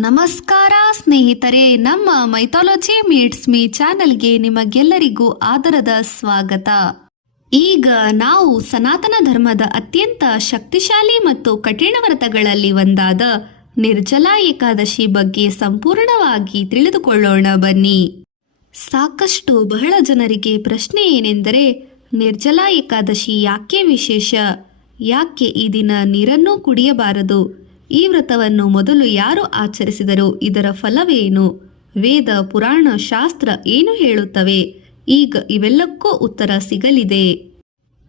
ನಮಸ್ಕಾರ ಸ್ನೇಹಿತರೆ, ನಮ್ಮ ಮೈಥಾಲಜಿ ಮೀಟ್ಸ್ ಮೀ ಚಾನೆಲ್ಗೆ ನಿಮಗೆಲ್ಲರಿಗೂ ಆದರದ ಸ್ವಾಗತ. ಈಗ ನಾವು ಸನಾತನ ಧರ್ಮದ ಅತ್ಯಂತ ಶಕ್ತಿಶಾಲಿ ಮತ್ತು ಕಠಿಣ ವ್ರತಗಳಲ್ಲಿ ಒಂದಾದ ನಿರ್ಜಲಾ ಏಕಾದಶಿ ಬಗ್ಗೆ ಸಂಪೂರ್ಣವಾಗಿ ತಿಳಿದುಕೊಳ್ಳೋಣ ಬನ್ನಿ. ಸಾಕಷ್ಟು ಬಹಳ ಜನರಿಗೆ ಪ್ರಶ್ನೆ ಏನೆಂದರೆ, ನಿರ್ಜಲಾ ಏಕಾದಶಿ ಯಾಕೆ ವಿಶೇಷ, ಯಾಕೆ ಈ ದಿನ ನೀರನ್ನೂ ಕುಡಿಯಬಾರದು, ಈ ವ್ರತವನ್ನು ಮೊದಲು ಯಾರು ಆಚರಿಸಿದರು, ಇದರ ಫಲವೇನು, ವೇದ ಪುರಾಣ ಶಾಸ್ತ್ರ ಏನು ಹೇಳುತ್ತವೆ? ಈಗ ಇವೆಲ್ಲಕ್ಕೂ ಉತ್ತರ ಸಿಗಲಿದೆ.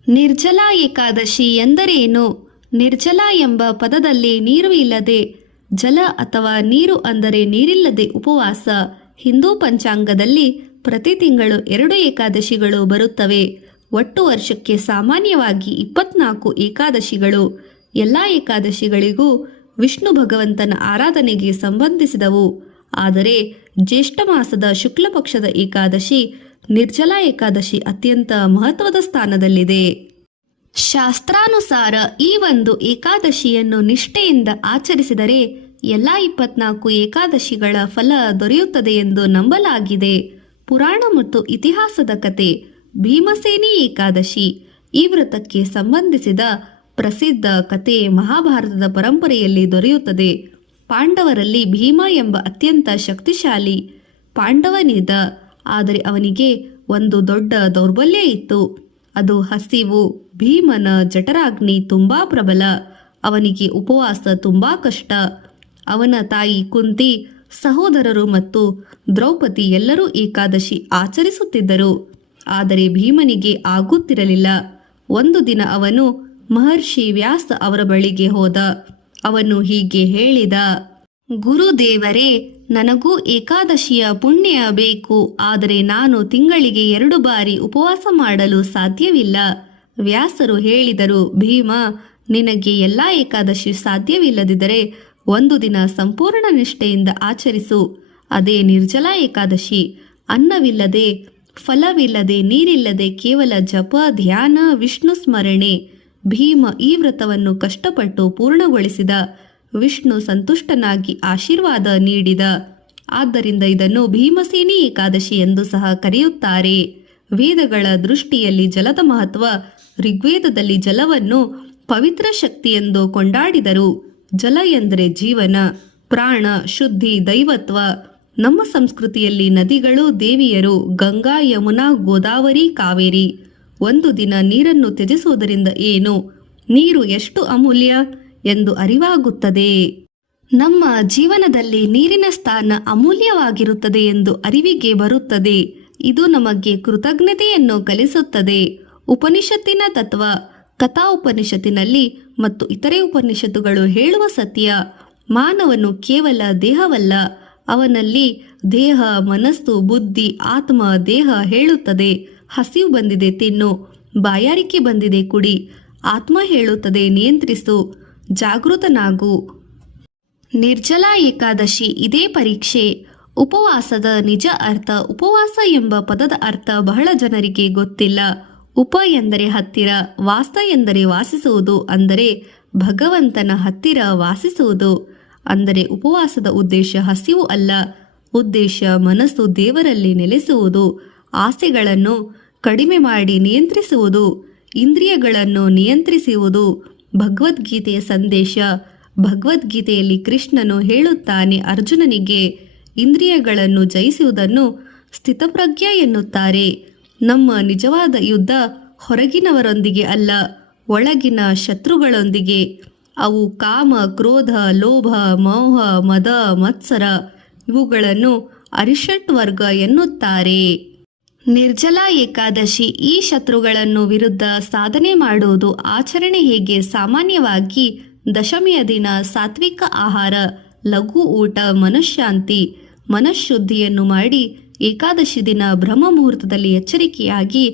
ನಿರ್ಜಲಾ ಏಕಾದಶಿ ಎಂದರೇನು? ನಿರ್ಜಲ ಎಂಬ ಪದದಲ್ಲಿ ನೀರು ಇಲ್ಲದೆ, ಜಲ ಅಥವಾ ನೀರು ಅಂದರೆ ನೀರಿಲ್ಲದೆ ಉಪವಾಸ. ಹಿಂದೂ ಪಂಚಾಂಗದಲ್ಲಿ ಪ್ರತಿ ತಿಂಗಳು 2 ಏಕಾದಶಿಗಳು ಬರುತ್ತವೆ. ಒಟ್ಟು ವರ್ಷಕ್ಕೆ ಸಾಮಾನ್ಯವಾಗಿ 24 ಏಕಾದಶಿಗಳು. ಎಲ್ಲ ಏಕಾದಶಿಗಳಿಗೂ ವಿಷ್ಣು ಭಗವಂತನ ಆರಾಧನೆಗೆ ಸಂಬಂಧಿಸಿದವು. ಆದರೆ ಜ್ಯೇಷ್ಠ ಮಾಸದ ಶುಕ್ಲ ಪಕ್ಷದ ಏಕಾದಶಿ ನಿರ್ಜಲಾ ಏಕಾದಶಿ ಅತ್ಯಂತ ಮಹತ್ವದ ಸ್ಥಾನದಲ್ಲಿದೆ. ಶಾಸ್ತ್ರಾನುಸಾರ ಈ ಒಂದು ಏಕಾದಶಿಯನ್ನು ನಿಷ್ಠೆಯಿಂದ ಆಚರಿಸಿದರೆ ಎಲ್ಲ 24 ಏಕಾದಶಿಗಳ ಫಲ ದೊರೆಯುತ್ತದೆ ಎಂದು ನಂಬಲಾಗಿದೆ. ಪುರಾಣ ಮತ್ತು ಇತಿಹಾಸದ ಕತೆ. ಭೀಮಸೇನಿ ಏಕಾದಶಿ. ಈ ವ್ರತಕ್ಕೆ ಸಂಬಂಧಿಸಿದ ಪ್ರಸಿದ್ಧ ಕತೆ ಮಹಾಭಾರತದ ಪರಂಪರೆಯಲ್ಲಿ ದೊರೆಯುತ್ತದೆ. ಪಾಂಡವರಲ್ಲಿ ಭೀಮ ಎಂಬ ಅತ್ಯಂತ ಶಕ್ತಿಶಾಲಿ ಪಾಂಡವನಿದ್ದ. ಆದರೆ ಅವನಿಗೆ ಒಂದು ದೊಡ್ಡ ದೌರ್ಬಲ್ಯ ಇತ್ತು. ಅದು ಹಸಿವು. ಭೀಮನ ಜಠರಾಗ್ನಿ ತುಂಬಾ ಪ್ರಬಲ. ಅವನಿಗೆ ಉಪವಾಸ ತುಂಬಾ ಕಷ್ಟ. ಅವನ ತಾಯಿ ಕುಂತಿ, ಸಹೋದರರು ಮತ್ತು ದ್ರೌಪದಿ ಎಲ್ಲರೂ ಏಕಾದಶಿ ಆಚರಿಸುತ್ತಿದ್ದರು. ಆದರೆ ಭೀಮನಿಗೆ ಆಗುತ್ತಿರಲಿಲ್ಲ. ಒಂದು ದಿನ ಅವನು ಮಹರ್ಷಿ ವ್ಯಾಸ ಅವರ ಬಳಿಗೆ ಹೋದ. ಅವನು ಹೀಗೆ ಹೇಳಿದ: ಗುರುದೇವರೇ, ನನಗೂ ಏಕಾದಶಿಯ ಪುಣ್ಯ ಬೇಕು, ಆದರೆ ನಾನು ತಿಂಗಳಿಗೆ 2 ಬಾರಿ ಉಪವಾಸ ಮಾಡಲು ಸಾಧ್ಯವಿಲ್ಲ. ವ್ಯಾಸರು ಹೇಳಿದರು: ಭೀಮ, ನಿನಗೆ ಎಲ್ಲ ಏಕಾದಶಿ ಸಾಧ್ಯವಿಲ್ಲದಿದ್ದರೆ ಒಂದು ದಿನ ಸಂಪೂರ್ಣ ನಿಷ್ಠೆಯಿಂದ ಆಚರಿಸು. ಅದೇ ನಿರ್ಜಲಾ ಏಕಾದಶಿ. ಅನ್ನವಿಲ್ಲದೆ, ಫಲವಿಲ್ಲದೆ, ನೀರಿಲ್ಲದೆ ಕೇವಲ ಜಪ, ಧ್ಯಾನ, ವಿಷ್ಣು ಸ್ಮರಣೆ. ಭೀಮ ಈ ವ್ರತವನ್ನು ಕಷ್ಟಪಟ್ಟು ಪೂರ್ಣಗೊಳಿಸಿದ. ವಿಷ್ಣು ಸಂತುಷ್ಟನಾಗಿ ಆಶೀರ್ವಾದ ನೀಡಿದ. ಆದ್ದರಿಂದ ಇದನ್ನು ಭೀಮಸೇನಿ ಏಕಾದಶಿ ಎಂದು ಸಹ ಕರೆಯುತ್ತಾರೆ. ವೇದಗಳ ದೃಷ್ಟಿಯಲ್ಲಿ ಜಲದ ಮಹತ್ವ. ಋಗ್ವೇದದಲ್ಲಿ ಜಲವನ್ನು ಪವಿತ್ರ ಶಕ್ತಿ ಎಂದು ಕೊಂಡಾಡಿದರು. ಜಲ ಎಂದರೆ ಜೀವನ, ಪ್ರಾಣ, ಶುದ್ಧಿ, ದೈವತ್ವ. ನಮ್ಮ ಸಂಸ್ಕೃತಿಯಲ್ಲಿ ನದಿಗಳು ದೇವಿಯರು. ಗಂಗಾ, ಯಮುನಾ, ಗೋದಾವರಿ, ಕಾವೇರಿ. ಒಂದು ದಿನ ನೀರನ್ನು ತ್ಯಜಿಸುವುದರಿಂದ ಏನು, ನೀರು ಎಷ್ಟು ಅಮೂಲ್ಯ ಎಂದು ಅರಿವಾಗುತ್ತದೆ. ನಮ್ಮ ಜೀವನದಲ್ಲಿ ನೀರಿನ ಸ್ಥಾನ ಅಮೂಲ್ಯವಾಗಿರುತ್ತದೆ ಎಂದು ಅರಿವಿಗೆ ಬರುತ್ತದೆ. ಇದು ನಮಗೆ ಕೃತಜ್ಞತೆಯನ್ನು ಕಲಿಸುತ್ತದೆ. ಉಪನಿಷತ್ತಿನ ತತ್ವ. ಕಥಾ ಉಪನಿಷತ್ತಿನಲ್ಲಿ ಮತ್ತು ಇತರೆ ಉಪನಿಷತ್ತುಗಳು ಹೇಳುವ ಸತ್ಯ: ಮಾನವನು ಕೇವಲ ದೇಹವಲ್ಲ, ಅವನಲ್ಲಿ ದೇಹ, ಮನಸ್ಸು, ಬುದ್ಧಿ, ಆತ್ಮ. ದೇಹ ಹೇಳುತ್ತದೆ ಹಸಿವು ಬಂದಿದೆ ತಿನ್ನು, ಬಾಯಾರಿಕೆ ಬಂದಿದೆ ಕುಡಿ. ಆತ್ಮ ಹೇಳುತ್ತದೆ ನಿಯಂತ್ರಿಸು, ಜಾಗೃತನಾಗು. ನಿರ್ಜಲಾ ಏಕಾದಶಿ ಇದೇ ಪರೀಕ್ಷೆ. ಉಪವಾಸದ ನಿಜ ಅರ್ಥ. ಉಪವಾಸ ಎಂಬ ಪದದ ಅರ್ಥ ಬಹಳ ಜನರಿಗೆ ಗೊತ್ತಿಲ್ಲ. ಉಪ ಎಂದರೆ ಹತ್ತಿರ, ವಾಸ ಎಂದರೆ ವಾಸಿಸುವುದು, ಅಂದರೆ ಭಗವಂತನ ಹತ್ತಿರ ವಾಸಿಸುವುದು. ಅಂದರೆ ಉಪವಾಸದ ಉದ್ದೇಶ ಹಸಿವು ಅಲ್ಲ. ಉದ್ದೇಶ ಮನಸ್ಸು ದೇವರಲ್ಲಿ ನೆಲೆಸುವುದು, ಆಸೆಗಳನ್ನು ಕಡಿಮೆ ಮಾಡಿ ನಿಯಂತ್ರಿಸುವುದು, ಇಂದ್ರಿಯಗಳನ್ನು ನಿಯಂತ್ರಿಸುವುದು. ಭಗವದ್ಗೀತೆಯ ಸಂದೇಶ. ಭಗವದ್ಗೀತೆಯಲ್ಲಿ ಕೃಷ್ಣನು ಹೇಳುತ್ತಾನೆ ಅರ್ಜುನನಿಗೆ, ಇಂದ್ರಿಯಗಳನ್ನು ಜಯಿಸುವುದನ್ನು ಸ್ಥಿತಪ್ರಜ್ಞ ಎನ್ನುತ್ತಾರೆ. ನಮ್ಮ ನಿಜವಾದ ಯುದ್ಧ ಹೊರಗಿನವರೊಂದಿಗೆ ಅಲ್ಲ, ಒಳಗಿನ ಶತ್ರುಗಳೊಂದಿಗೆ. ಅವು ಕಾಮ, ಕ್ರೋಧ, ಲೋಭ, ಮೋಹ, ಮದ, ಮತ್ಸರ. ಇವುಗಳನ್ನು ಅರಿಷಟ್ ವರ್ಗ ಎನ್ನುತ್ತಾರೆ. ನಿರ್ಜಲಾ ಏಕಾದಶಿ ಈ ಶತ್ರುಗಳನ್ನು ವಿರುದ್ಧ ಸಾಧನೆ ಮಾಡುವುದು. ಆಚರಣೆ ಹೇಗೆ? ಸಾಮಾನ್ಯವಾಗಿ ದಶಮಿಯ ದಿನ ಸಾತ್ವಿಕ ಆಹಾರ, ಲಘು ಊಟ, ಮನಃಶಾಂತಿ, ಮನಃಶುದ್ಧಿಯನ್ನು ಮಾಡಿ ಏಕಾದಶಿ ದಿನ ಬ್ರಹ್ಮ ಮುಹೂರ್ತದಲ್ಲಿ ಎಚ್ಚರಿಕೆಯಾಗಿ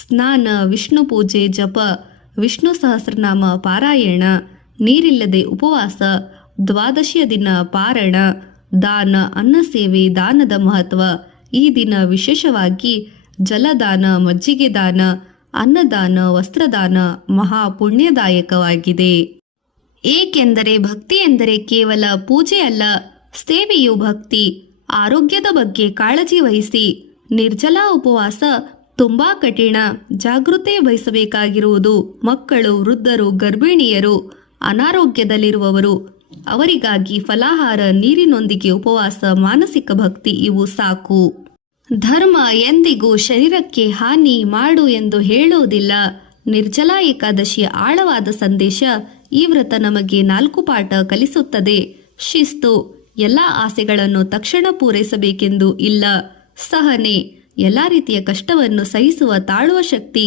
ಸ್ನಾನ, ವಿಷ್ಣು ಪೂಜೆ, ಜಪ, ವಿಷ್ಣು ಸಹಸ್ರನಾಮ ಪಾರಾಯಣ. ನೀರಿಲ್ಲದೆ ಉಪವಾಸ. ದ್ವಾದಶಿಯ ದಿನ ಪಾರಣ, ದಾನ, ಅನ್ನ ಸೇವೆ. ದಾನದ ಮಹತ್ವ. ಈ ದಿನ ವಿಶೇಷವಾಗಿ ಜಲದಾನ, ಮಜ್ಜಿಗೆ ದಾನ, ಅನ್ನದಾನ, ವಸ್ತ್ರದಾನ ಮಹಾ ಪುಣ್ಯದಾಯಕವಾಗಿದೆ. ಏಕೆಂದರೆ ಭಕ್ತಿ ಎಂದರೆ ಕೇವಲ ಪೂಜೆ ಅಲ್ಲ, ಸೇವೆಯು ಭಕ್ತಿ. ಆರೋಗ್ಯದ ಬಗ್ಗೆ ಕಾಳಜಿ ವಹಿಸಿ. ನಿರ್ಜಲ ಉಪವಾಸ ತುಂಬಾ ಕಠಿಣ. ಜಾಗೃತೆ ವಹಿಸಬೇಕಾಗಿರುವುದು ಮಕ್ಕಳು, ವೃದ್ಧರು, ಗರ್ಭಿಣಿಯರು, ಅನಾರೋಗ್ಯದಲ್ಲಿರುವವರು. ಅವರಿಗಾಗಿ ಫಲಾಹಾರ, ನೀರಿನೊಂದಿಗೆ ಉಪವಾಸ, ಮಾನಸಿಕ ಭಕ್ತಿ ಇವು ಸಾಕು. ಧರ್ಮ ಎಂದಿಗೂ ಶರೀರಕ್ಕೆ ಹಾನಿ ಮಾಡು ಎಂದು ಹೇಳುವುದಿಲ್ಲ. ನಿರ್ಜಲ ಏಕಾದಶಿಯ ಆಳವಾದ ಸಂದೇಶ ಈ ವ್ರತ ನಮಗೆ 4 ಪಾಠ ಕಲಿಸುತ್ತದೆ. ಶಿಸ್ತು, ಎಲ್ಲ ಆಸೆಗಳನ್ನು ತಕ್ಷಣ ಪೂರೈಸಬೇಕೆಂದು ಇಲ್ಲ. ಸಹನೆ, ಎಲ್ಲ ರೀತಿಯ ಕಷ್ಟವನ್ನು ಸಹಿಸುವ ತಾಳುವ ಶಕ್ತಿ.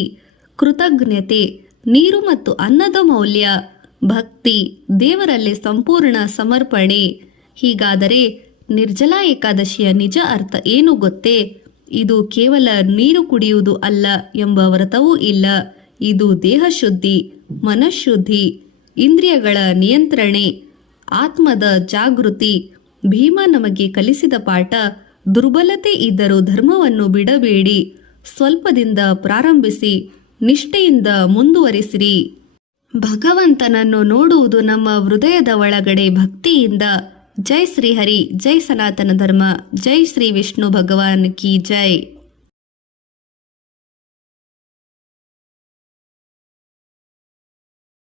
ಕೃತಜ್ಞತೆ, ನೀರು ಮತ್ತು ಅನ್ನದ ಮೌಲ್ಯ. ಭಕ್ತಿ, ದೇವರಲ್ಲಿ ಸಂಪೂರ್ಣ ಸಮರ್ಪಣೆ. ಹೀಗಾದರೆ ನಿರ್ಜಲ ಏಕಾದಶಿಯ ನಿಜ ಅರ್ಥ ಏನು ಗೊತ್ತೇ? ಇದು ಕೇವಲ ನೀರು ಕುಡಿಯುವುದು ಅಲ್ಲ ಎಂಬ ವ್ರತವೂ ಇಲ್ಲ. ಇದು ದೇಹ ಶುದ್ಧಿ, ಮನಃಶುದ್ಧಿ, ಇಂದ್ರಿಯಗಳ ನಿಯಂತ್ರಣೆ, ಆತ್ಮದ ಜಾಗೃತಿ. ಭೀಮ ನಮಗೆ ಕಲಿಸಿದ ಪಾಠ: ದುರ್ಬಲತೆ ಇದ್ದರೂ ಧರ್ಮವನ್ನು ಬಿಡಬೇಡಿ. ಸ್ವಲ್ಪದಿಂದ ಪ್ರಾರಂಭಿಸಿ, ನಿಷ್ಠೆಯಿಂದ ಮುಂದುವರಿಸಿರಿ. ಭಗವಂತನನ್ನು ನೋಡುವುದು ನಮ್ಮ ಹೃದಯದ ಒಳಗಡೆ ಭಕ್ತಿಯಿಂದ. ಜೈ ಶ್ರೀಹರಿ, ಜೈ ಸನಾತನ ಧರ್ಮ, ಜೈ ಶ್ರೀ ವಿಷ್ಣು ಭಗವಾನ್ ಕಿ ಜೈ.